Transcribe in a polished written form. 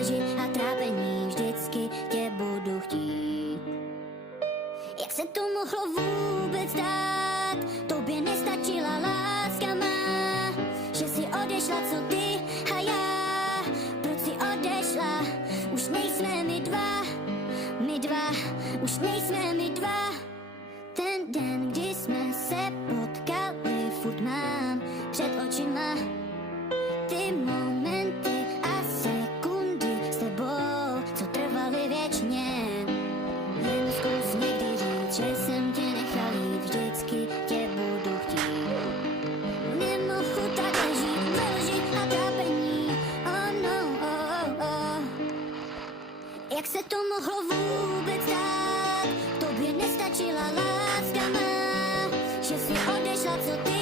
lži a trápení, vždycky tě budu chtít. Jak se to mohlo vůbec dát, tobě nestačila láska má, že si odešla, co ty a já, proč si odešla, už nejsme my dva, už nejsme my dva. Ten den, kdy jsme se potkali, furt mám před očima ty momenty a sekundy s tebou, co trvaly věčně. Jen zkus někdy říct, že jsem tě nechal jít, vždycky tě budu chtít. Nemohu takhle žít ve lži a trápení, oh no, oh, oh. Jak se to mohlo vůbec dát, tobě nestačila láska má, že si odešla, co ty